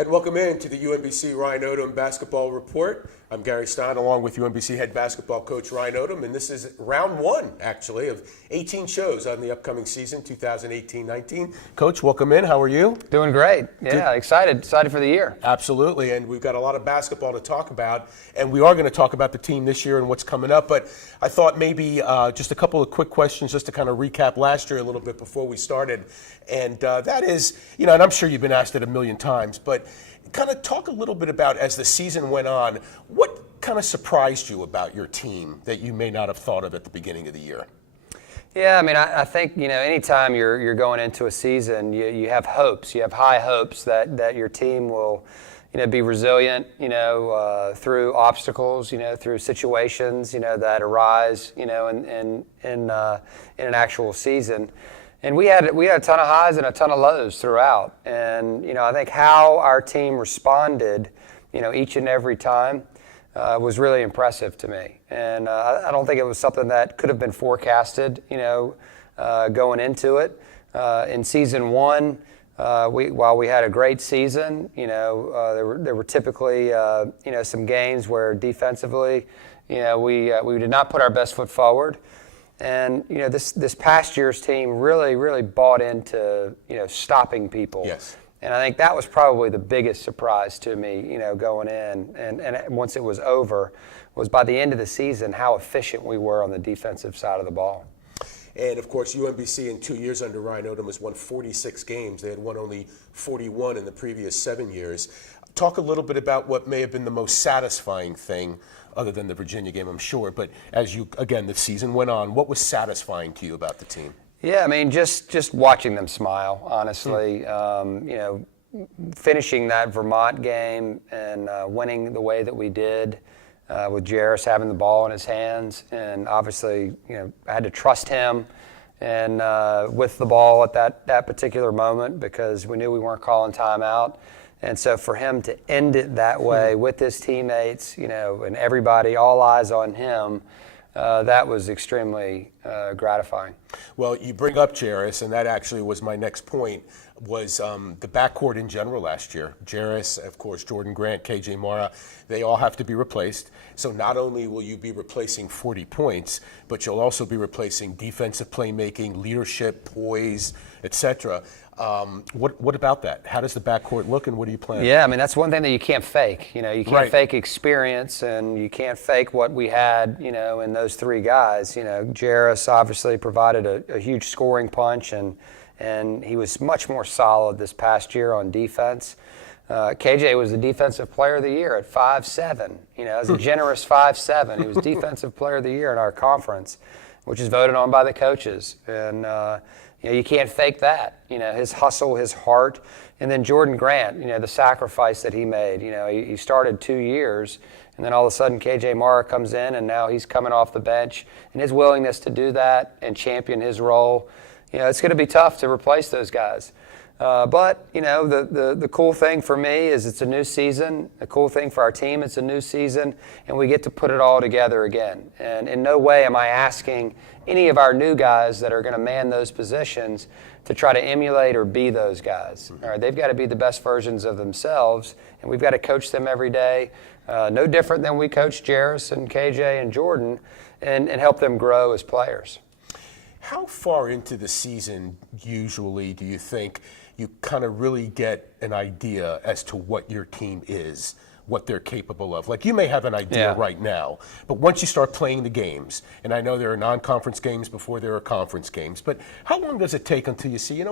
And welcome in to the UMBC Ryan Odom Basketball Report. I'm Gary Stein, along with UMBC head basketball coach Ryan Odom, and this is round one, actually, of 18 shows on the upcoming season, 2018-19. Coach, welcome in. How are you? Doing great. Yeah, Good. Excited for the year. Absolutely, and we've got a lot of basketball to talk about, and we are going to talk about the team this year and what's coming up, but I thought maybe just a couple of quick questions just to kind of recap last year a little bit before we started, and that is, and I'm sure you've been asked it a million times, but kind of talk a little bit about, as the season went on, what kind of surprised you about your team that you may not have thought of at the beginning of the year? Yeah, I mean, I think, anytime you're going into a season, you have hopes. You have high hopes that your team will, be resilient, through obstacles, through situations, that arise, in an actual season. And we had a ton of highs and a ton of lows throughout. And, I think how our team responded, each and every time was really impressive to me. And I don't think it was something that could have been forecasted, going into it. In season one, while we had a great season, there were typically, some games where defensively, we did not put our best foot forward. And, this past year's team really bought into, stopping people. Yes. And I think that was probably the biggest surprise to me, going in. And once it was over, was by the end of the season how efficient we were on the defensive side of the ball. And, of course, UMBC in 2 years under Ryan Odom has won 46 games. They had won only 41 in the previous 7 years. Talk a little bit about what may have been the most satisfying thing, other than the Virginia game, I'm sure. But as the season went on, what was satisfying to you about the team? Yeah, I mean, just watching them smile, honestly. Finishing that Vermont game and winning the way that we did, with Jairus having the ball in his hands, and obviously, I had to trust him and with the ball at that particular moment, because we knew we weren't calling timeout. And so for him to end it that way with his teammates, and everybody, all eyes on him, that was extremely gratifying. Well, you bring up Jairus, and that actually was my next point, was the backcourt in general last year. Jairus, of course, Jordan Grant, KJ Mara, they all have to be replaced. So not only will you be replacing 40 points, but you'll also be replacing defensive playmaking, leadership, poise, etc. What about that? How does the backcourt look, and what do you plan? Yeah, I mean, that's one thing that you can't fake. You can't fake experience, and you can't fake what we had, in those three guys. Jairus obviously provided a huge scoring punch, and he was much more solid this past year on defense. KJ was the defensive player of the year at 5'7". As a generous 5'7". He was defensive player of the year in our conference, which is voted on by the coaches. And you can't fake that. His hustle, his heart, and then Jordan Grant. The sacrifice that he made. He started 2 years, and then all of a sudden KJ Mara comes in, and now he's coming off the bench, and his willingness to do that and champion his role. It's going to be tough to replace those guys. But the cool thing for me is it's a new season. The cool thing for our team, it's a new season, and we get to put it all together again. And in no way am I asking any of our new guys that are going to man those positions to try to emulate or be those guys. All right, they've got to be the best versions of themselves, and we've got to coach them every day, no different than we coach Jairus and KJ and Jordan, and help them grow as players. How far into the season usually do you think you kind of really get an idea as to what your team is, what they're capable of? Like, you may have an idea right now, but once you start playing the games, and I know there are non-conference games before there are conference games, but how long does it take until you see,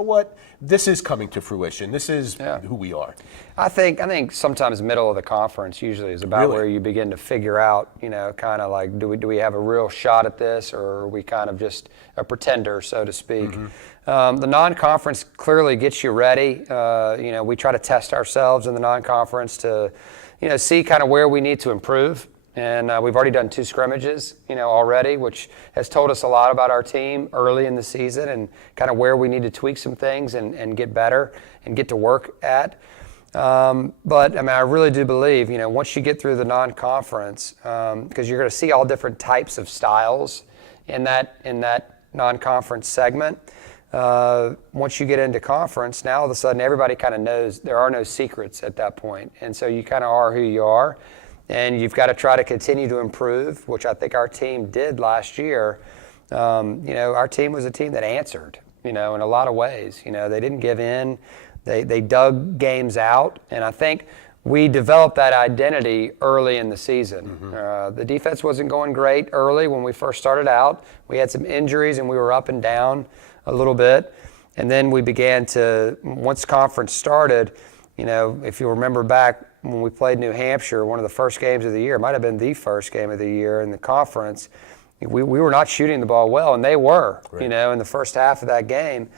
this is coming to fruition, this is who we are? I think sometimes middle of the conference usually is about where you begin to figure out, kind of like, do we have a real shot at this, or are we kind of just a pretender, so to speak? The non-conference clearly gets you ready. We try to test ourselves in the non-conference to see kind of where we need to improve. And we've already done 2 scrimmages, already, which has told us a lot about our team early in the season and kind of where we need to tweak some things and get better and get to work at. But I mean, I really do believe, once you get through the non-conference, because you're going to see all different types of styles in that non-conference segment. once you get into conference, now all of a sudden everybody kind of knows there are no secrets at that point. And so you kind of are who you are. And you've got to try to continue to improve, which I think our team did last year. Our team was a team that answered, in a lot of ways. They didn't give in. They dug games out. And I think we developed that identity early in the season. The defense wasn't going great early when we first started out. We had some injuries and we were up and down a little bit. And then we began to, once conference started, if you remember back when we played New Hampshire, one of the first games of the year, it might have been the first game of the year in the conference, we were not shooting the ball well, and they were, right. In the first half of that game.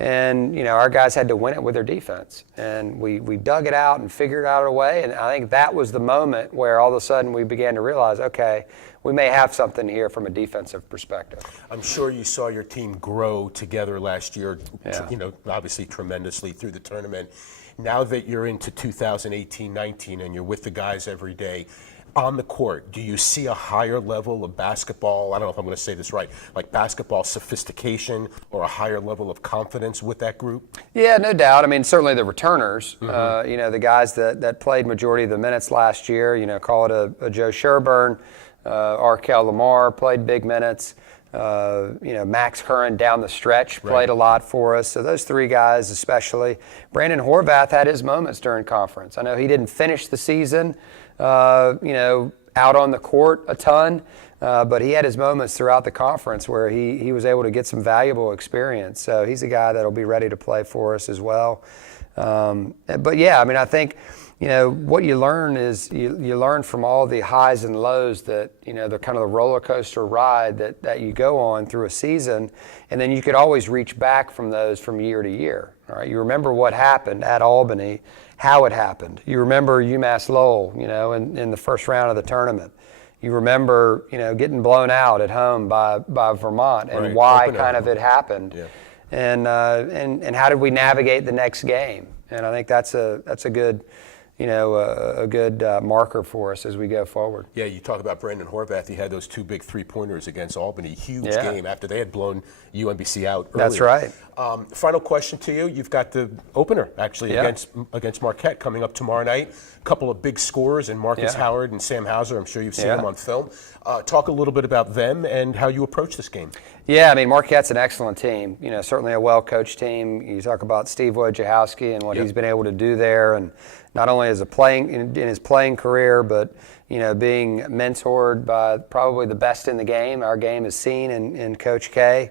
And, our guys had to win it with their defense. And we dug it out and figured out a way. And I think that was the moment where all of a sudden we began to realize, okay, we may have something here from a defensive perspective. I'm sure you saw your team grow together last year, Yeah. Obviously tremendously through the tournament. Now that you're into 2018-19 and you're with the guys every day, on the court, do you see a higher level of basketball, I don't know if I'm going to say this right, like basketball sophistication or a higher level of confidence with that group? Yeah, no doubt. I mean, certainly the returners, the guys that played majority of the minutes last year, call it a Joe Sherburne, Arkel Lamar played big minutes. Max Curran down the stretch played a lot for us. So those three guys especially. Brandon Horvath had his moments during conference. I know he didn't finish the season, out on the court a ton, but he had his moments throughout the conference where he was able to get some valuable experience. So he's a guy that'll be ready to play for us as well. But yeah, I mean, I think, what you learn is you learn from all the highs and lows that, the kind of the roller coaster ride that you go on through a season. And then you could always reach back from those from year to year. All right. You remember what happened at Albany, how it happened. You remember UMass Lowell, in the first round of the tournament. You remember, getting blown out at home by Vermont and why kind of it happened. Yeah. And how did we navigate the next game? And I think that's a good marker for us as we go forward. Yeah, you talk about Brandon Horvath. He had those two big three-pointers against Albany. Huge game after they had blown UMBC out earlier. That's right. Final question to you. You've got the opener, actually, against Marquette coming up tomorrow night. A couple of big scorers in Marcus Howard and Sam Hauser. I'm sure you've seen them on film. Talk a little bit about them and how you approach this game. Yeah, I mean, Marquette's an excellent team. Certainly a well-coached team. You talk about Steve Wojciechowski and what he's been able to do there, and not only as in his playing career, but being mentored by probably the best in the game. Our game is seen in Coach K,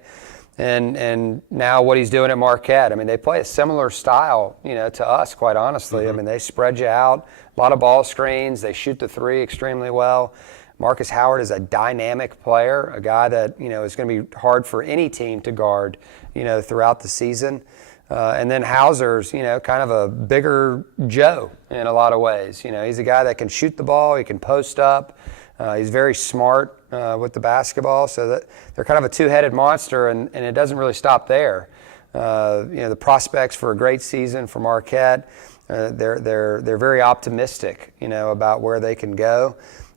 and now what he's doing at Marquette. I mean, they play a similar style, to us, quite honestly. I mean, they spread you out, a lot of ball screens. They shoot the three extremely well. Marcus Howard is a dynamic player, a guy that is going to be hard for any team to guard, throughout the season. And then Hauser's, kind of a bigger Joe in a lot of ways. He's a guy that can shoot the ball, he can post up. He's very smart with the basketball, so that they're kind of a two-headed monster, and it doesn't really stop there. The prospects for a great season for Marquette, they're very optimistic, about where they can go.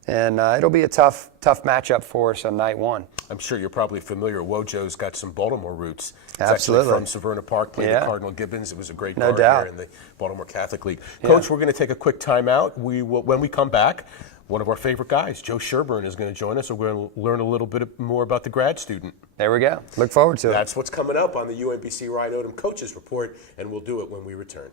And it'll be a tough matchup for us on night one. I'm sure you're probably familiar. Wojo's got some Baltimore roots. He's Absolutely. Actually from Severna Park, played at Cardinal Gibbons. It was a great guard doubt. there in the Baltimore Catholic League. Coach, we're going to take a quick timeout. When we come back, one of our favorite guys, Joe Sherburne, is going to join us. We're going to learn a little bit more about the grad student. There we go. Look forward to it. That's what's coming up on the UMBC Ryan Odom Coaches Report, and we'll do it when we return.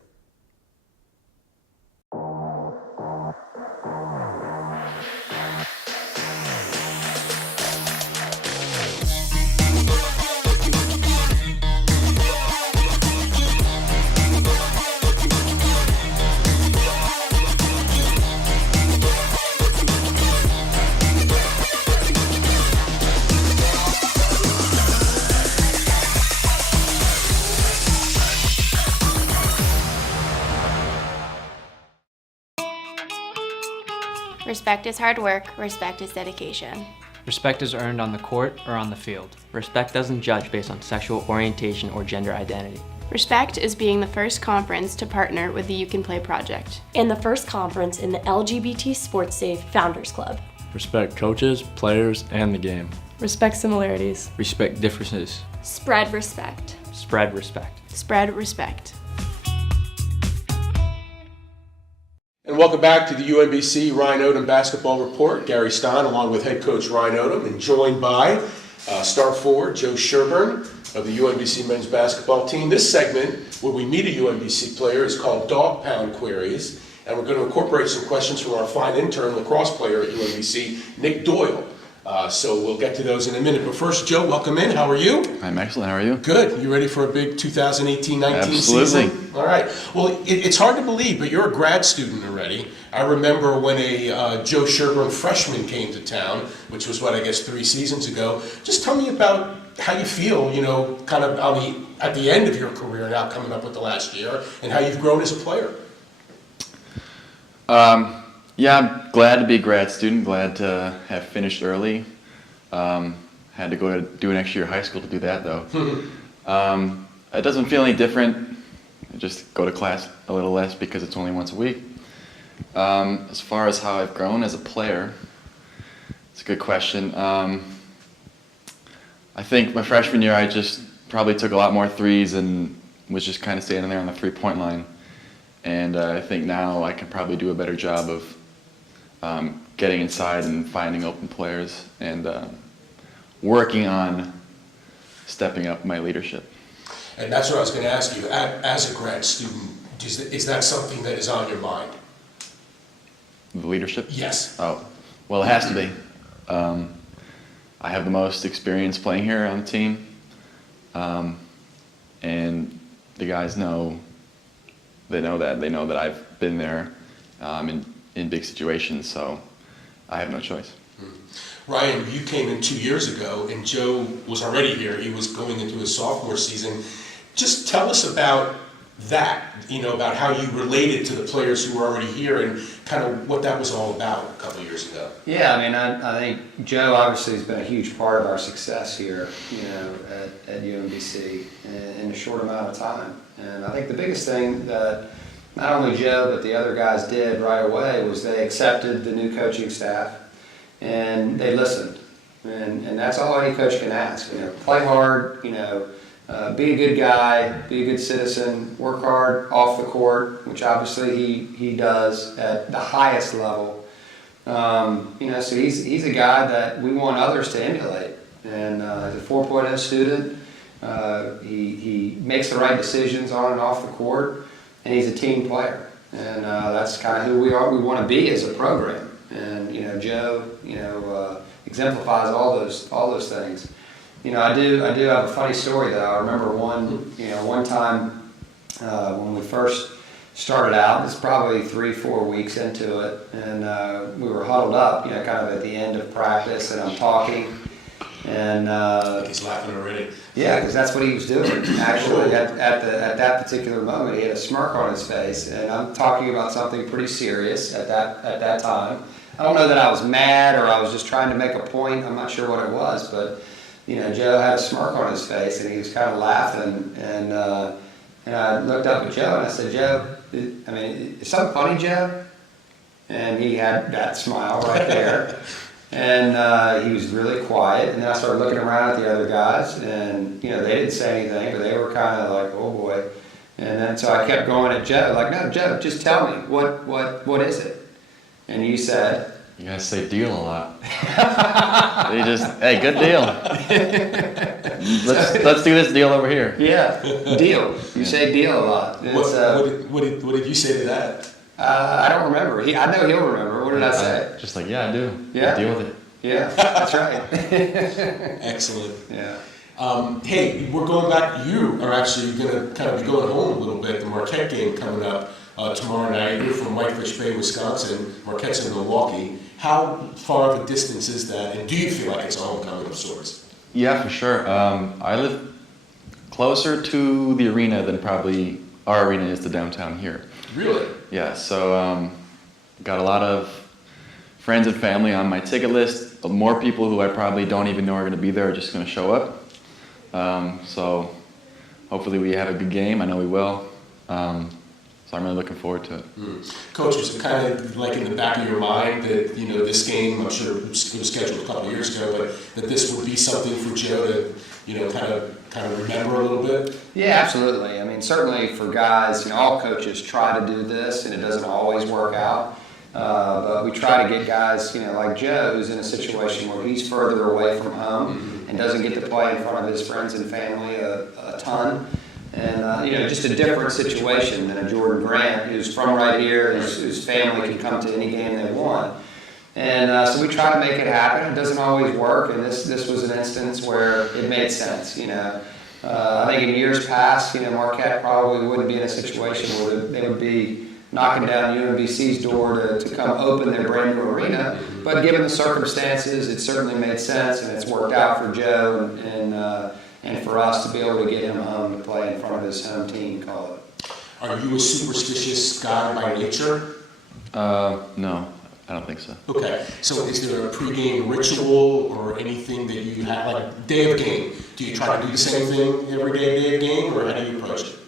Respect is hard work, respect is dedication. Respect is earned on the court or on the field. Respect doesn't judge based on sexual orientation or gender identity. Respect is being the first conference to partner with the You Can Play project. And the first conference in the LGBT Sports Safe Founders Club. Respect coaches, players, and the game. Respect similarities. Respect differences. Spread respect. Spread respect. Spread respect. And welcome back to the UMBC Ryan Odom Basketball Report. Gary Stein along with head coach Ryan Odom and joined by star forward Joe Sherburne of the UMBC men's basketball team. This segment where we meet a UMBC player is called Dog Pound Queries, and we're going to incorporate some questions from our fine intern lacrosse player at UMBC, Nick Doyle. So we'll get to those in a minute. But first, Joe, welcome in. How are you? I'm excellent. How are you? Good. You ready for a big 2018-19 Absolutely. season? All right. Well, it's hard to believe, but you're a grad student already. I remember when a Joe Sherburne freshman came to town, which was, 3 seasons ago. Just tell me about how you feel, kind of at the end of your career now coming up with the last year, and how you've grown as a player. Yeah, I'm glad to be a grad student, glad to have finished early. Had to go do an extra year of high school to do that, though. It doesn't feel any different. I just go to class a little less because it's only once a week. As far as how I've grown as a player, it's a good question. I think my freshman year I just probably took a lot more threes and was just kind of standing there on the three-point line. And I think now I can probably do a better job of getting inside and finding open players and working on stepping up my leadership. And that's what I was going to ask you. As a grad student, is that something that is on your mind? The leadership? Yes. Oh, well, it has to be. I have the most experience playing here on the team, and the guys know. They know that I've been there in big situations, so I have no choice. Ryan, you came in 2 years ago, and Joe was already here. He was going into his sophomore season. Just tell us about that, about how you related to the players who were already here and kind of what that was all about a couple of years ago. Yeah, I think Joe obviously has been a huge part of our success here, at UMBC in a short amount of time. And I think the biggest thing that not only Joe but the other guys did right away was they accepted the new coaching staff and they listened. And that's all any coach can ask. Play hard, be a good guy, be a good citizen, work hard off the court, which obviously he does at the highest level. So he's a guy that we want others to emulate. And he's a 4.0 student. He makes the right decisions on and off the court, and he's a team player. And that's kind of who we are. We want to be as a program. And Joe, exemplifies all those things. I do have a funny story though. I remember one time when we first started out. It's probably 3-4 weeks into it, and we were huddled up, kind of at the end of practice, and I'm talking, and he's laughing already. Yeah, because that's what he was doing. Actually, at that particular moment, he had a smirk on his face, and I'm talking about something pretty serious at that time. I don't know that I was mad or I was just trying to make a point. I'm not sure what it was, but Joe had a smirk on his face, and he was kind of laughing, and I looked up at Joe and I said, "Joe, is something funny, Joe?" And he had that smile right there. And he was really quiet, and then I started looking around at the other guys, and they didn't say anything, but they were kind of like, "Oh boy." And then so I kept going at Joe, like, "No, Joe, just tell me what is it?" And he said, "You guys say deal a lot." They just, "Hey, good deal. Let's do this deal over here." Yeah, deal. You say deal a lot. What did you say to that? I don't remember. I know he'll remember. What did I say? Just like, "Yeah, I do. Yeah. Deal with it." Yeah, that's right. Excellent. Yeah. Hey, we're going back. You are actually going to kind of be going home a little bit. The Marquette game coming up tomorrow night. You're from Whitefish Bay, Wisconsin. Marquette's in Milwaukee. How far of a distance is that, and do you feel like it's a homecoming of sorts? Yeah, for sure. I live closer to the arena than probably our arena is to downtown here. Really? Yeah, so got a lot of friends and family on my ticket list. More people who I probably don't even know are going to be there are just going to show up. So hopefully we have a good game. I know we will. So I'm really looking forward to it. Coach, was it kind of like in the back of your mind that, this game, I'm sure it was scheduled a couple of years ago, but that this would be something for Joe to, kind of kind of remember a little bit? Yeah, absolutely. I mean, certainly for guys, all coaches try to do this, and it doesn't always work out. But we try to get guys, like Joe, who's in a situation where he's further away from home and doesn't get to play in front of his friends and family a ton. And, just a different situation than a Jordan Grant, who's from right here, whose family can come to any game they want. And so we try to make it happen. It doesn't always work, and this was an instance where it made sense. I think in years past, Marquette probably wouldn't be in a situation where they would be knocking down UMBC's door to come open their brand new arena. But given the circumstances, it certainly made sense, and it's worked out for Joe and for us to be able to get him home to play in front of his home team, call it. Are you a superstitious guy by nature? No, I don't think so. Okay, so is there a pregame ritual or anything that you have, like day of game? Do you try to do the same thing every day of game, or how do you approach it?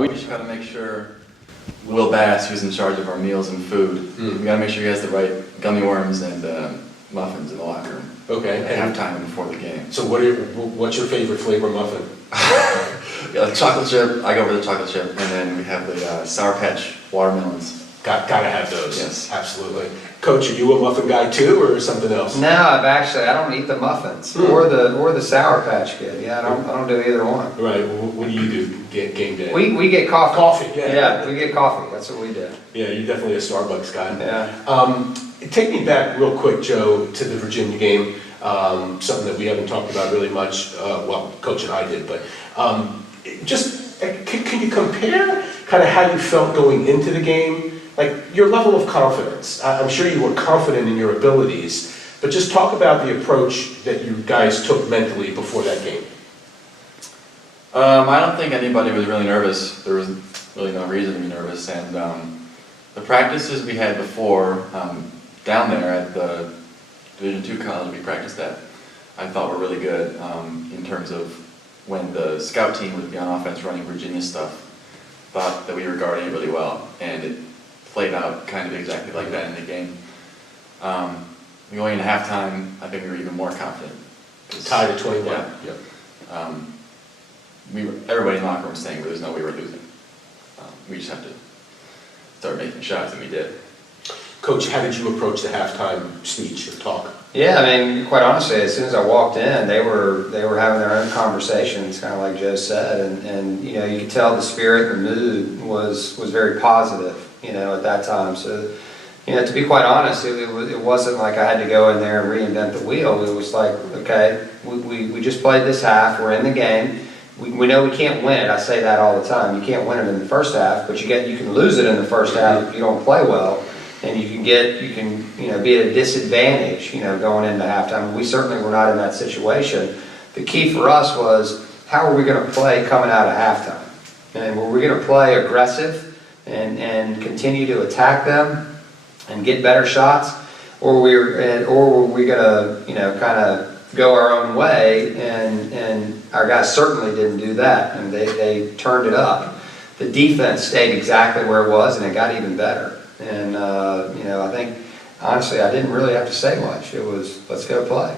We just got to make sure Will Bass, who's in charge of our meals and food, we got to make sure he has the right gummy worms and muffins in the locker room. Okay. At halftime and before the game. So what's your favorite flavor muffin? Yeah, like chocolate chip. I go for the chocolate chip, and then we have the Sour Patch watermelons. Gotta have those. Yes. Absolutely. Coach, are you a muffin guy too, or something else? No, I don't eat the muffins or the Sour Patch Kid. Yeah, I don't do either one. Right. What do you do game day? We get coffee. Coffee, yeah. Yeah, we get coffee. That's what we do. Yeah, you're definitely a Starbucks guy. Yeah. Take me back real quick, Joe, to the Virginia game. Something that we haven't talked about really much. Well, Coach and I did, but can you compare kind of how you felt going into the game? Like your level of confidence. I'm sure you were confident in your abilities, but just talk about the approach that you guys took mentally before that game. I don't think anybody was really nervous. There was really no reason to be nervous, and the practices we had before down there at the Division II college we practiced at, I thought were really good in terms of when the scout team would be on offense running Virginia stuff. Thought that we were guarding it really well, and it played out kind of exactly like that in the game. Going into halftime, I think we were even more confident. Tied at 21. Yeah. Yep. Everybody in the locker room was saying there was no way we were losing. We just have to start making shots, and we did. Coach, how did you approach the halftime speech or talk? Yeah, I mean, quite honestly, as soon as I walked in, they were having their own conversations, kind of like Joe said, and you could tell the spirit and the mood was very positive, at that time. So, to be quite honest, it wasn't like I had to go in there and reinvent the wheel. It was like, okay, we just played this half, we're in the game. We know we can't win it. I say that all the time. You can't win it in the first half, but you can lose it in the first half if you don't play well. And you can be at a disadvantage, going into halftime. We certainly were not in that situation. The key for us was, how are we going to play coming out of halftime? And were we going to play aggressive and continue to attack them and get better shots, or were we going to kind of go our own way? And our guys certainly didn't do that, and they turned it up. The defense stayed exactly where it was, and it got even better. And, I think, honestly, I didn't really have to say much. It was, let's go play.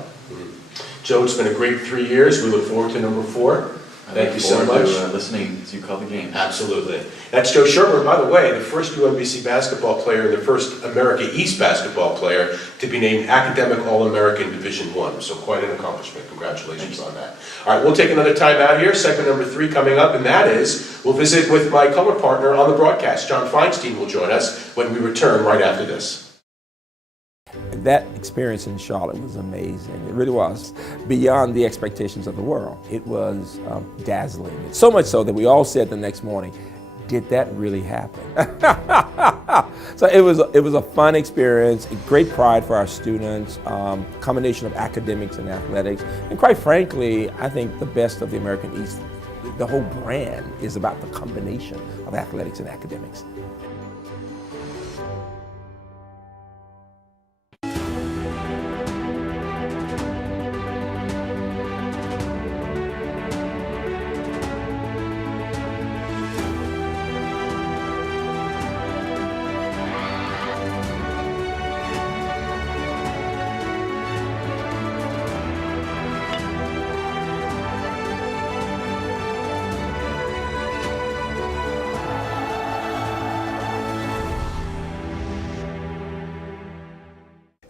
Joe, it's been a great 3 years. We look forward to number 4. Thank you so much. Listening as you call the game. Absolutely. That's Joe Sherburne, by the way, the first UMBC basketball player and the first America East basketball player to be named Academic All-American Division I. So quite an accomplishment. Congratulations on that. All right, we'll take another time out here. Segment number 3 coming up, and that is we'll visit with my color partner on the broadcast. John Feinstein will join us when we return right after this. That experience in Charlotte was amazing. It really was beyond the expectations of the world. It was dazzling. So much so that we all said the next morning, did that really happen? So it was a fun experience, a great pride for our students, combination of academics and athletics. And quite frankly, I think the best of the American East, the whole brand is about the combination of athletics and academics.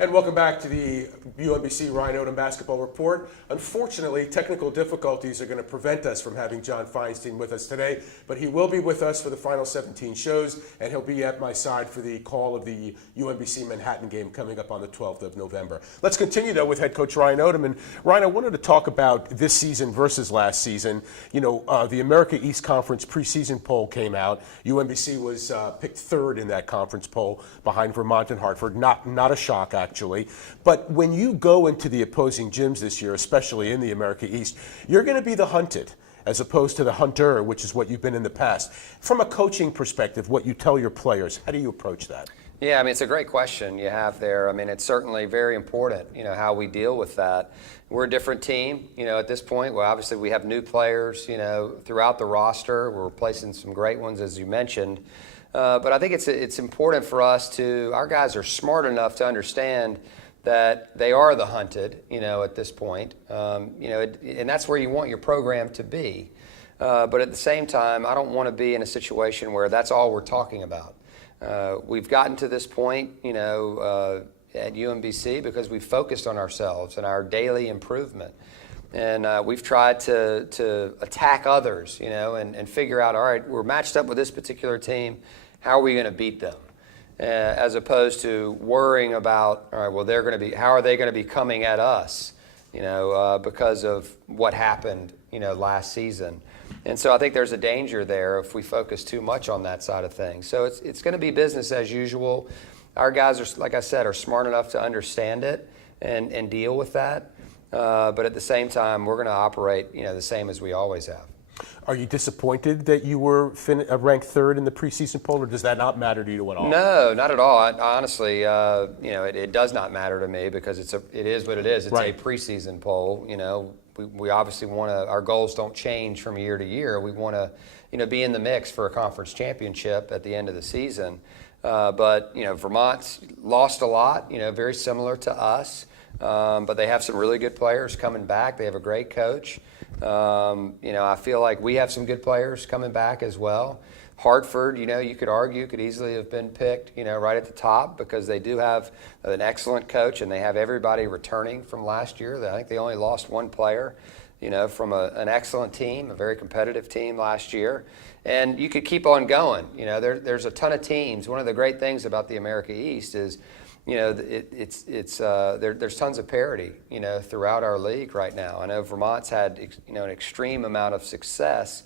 And welcome back to the UMBC Ryan Odom Basketball Report. Unfortunately, technical difficulties are going to prevent us from having John Feinstein with us today, but he will be with us for the final 17 shows, and he'll be at my side for the call of the UMBC Manhattan game coming up on the 12th of November. Let's continue, though, with head coach Ryan Odom. And Ryan, I wanted to talk about this season versus last season. You know, the America East Conference preseason poll came out. UMBC was picked third in that conference poll behind Vermont and Hartford. Not a shock, actually. But when you go into the opposing gyms this year, especially in the America East, you're going to be the hunted as opposed to the hunter, which is what you've been in the past. From a coaching perspective, what you tell your players, how do you approach that? Yeah, I mean, it's a great question you have there. I mean, it's certainly very important, you know, how we deal with that. We're a different team, you know, at this point. Well, obviously we have new players, you know, throughout the roster. We're replacing some great ones, as you mentioned. But I think it's important for us to, our guys are smart enough to understand that they are the hunted, you know, at this point. You know, and that's where you want your program to be. But at the same time, I don't want to be in a situation where that's all we're talking about. We've gotten to this point, you know, at UMBC because we've focused on ourselves and our daily improvement. And we've tried to attack others, you know, and figure out, all right, we're matched up with this particular team. How are we going to beat them? As opposed to worrying about, all right, well, how are they going to be coming at us, you know, because of what happened, you know, last season. And so I think there's a danger there if we focus too much on that side of things. So it's going to be business as usual. Our guys are, like I said, are smart enough to understand it and deal with that. But at the same time, we're going to operate, you know, the same as we always have. Are you disappointed that you were ranked third in the preseason poll, or does that not matter to you at all? No, not at all. Honestly, you know, it does not matter to me because it is what it is. It's right. A preseason poll. You know, we obviously want to. Our goals don't change from year to year. We want to, you know, be in the mix for a conference championship at the end of the season. But you know, Vermont's lost a lot. You know, very similar to us. But they have some really good players coming back. They have a great coach. You know, I feel like we have some good players coming back as well. Hartford, you know, you could argue could easily have been picked, you know, right at the top because they do have an excellent coach and they have everybody returning from last year. I think they only lost one player, you know, from an excellent team, a very competitive team last year. And you could keep on going. You know, there's a ton of teams. One of the great things about the America East is, you know, there's tons of parity, you know, throughout our league right now. I know Vermont's had, you know, an extreme amount of success,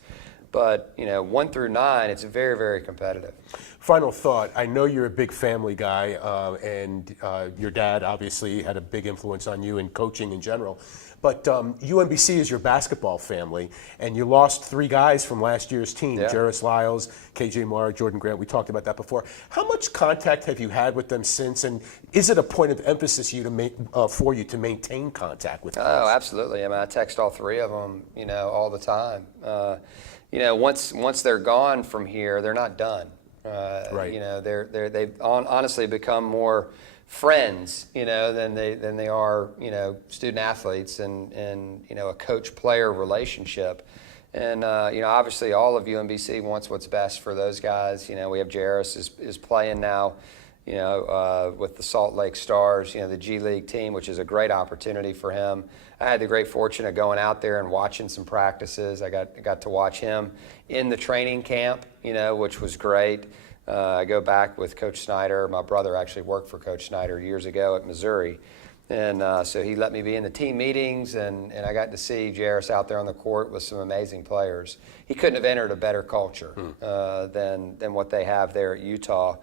but, you know, 1 through 9, it's very, very competitive. Final thought. I know you're a big family guy, and your dad obviously had a big influence on you in coaching in general. But UMBC is your basketball family, and you lost 3 guys from last year's team, Yeah. Jairus Lyles, KJ Mara, Jordan Grant. We talked about that before. How much contact have you had with them since, and is it a point of emphasis for you to maintain contact with them? Oh, absolutely. I mean, I text all 3 of them, you know, all the time. You know, once they're gone from here, they're not done. Right. You know, they've honestly become more friends, you know, than they are, you know, student athletes and you know, a coach-player relationship. And you know, obviously all of UMBC wants what's best for those guys. You know, we have Jairus is playing now, you know, with the Salt Lake Stars, you know, the G League team, which is a great opportunity for him. I had the great fortune of going out there and watching some practices. I got to watch him in the training camp, you know, which was great. I go back with Coach Snyder. My brother actually worked for Coach Snyder years ago at Missouri. And so he let me be in the team meetings, and I got to see Jairus out there on the court with some amazing players. He couldn't have entered a better culture than what they have there at Utah.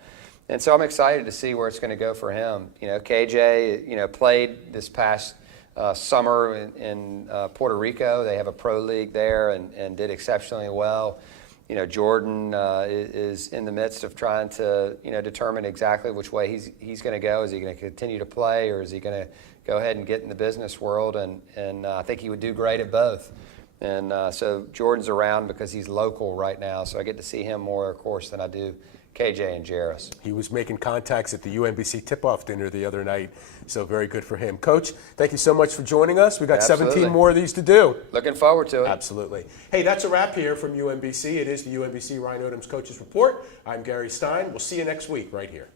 And so I'm excited to see where it's going to go for him. You know, KJ, you know, played this past summer in Puerto Rico. They have a pro league there and did exceptionally well. You know, Jordan is in the midst of trying to, you know, determine exactly which way he's going to go. Is he going to continue to play, or is he going to go ahead and get in the business world? And I think he would do great at both. And so Jordan's around because he's local right now, so I get to see him more, of course, than I do KJ and Jairus. He was making contacts at the UMBC tip-off dinner the other night, so very good for him. Coach, thank you so much for joining us. We've got Absolutely. 17 more of these to do. Looking forward to it. Absolutely. Hey, that's a wrap here from UMBC. It is the UMBC Ryan Odom's Coaches Report. I'm Gary Stein. We'll see you next week right here.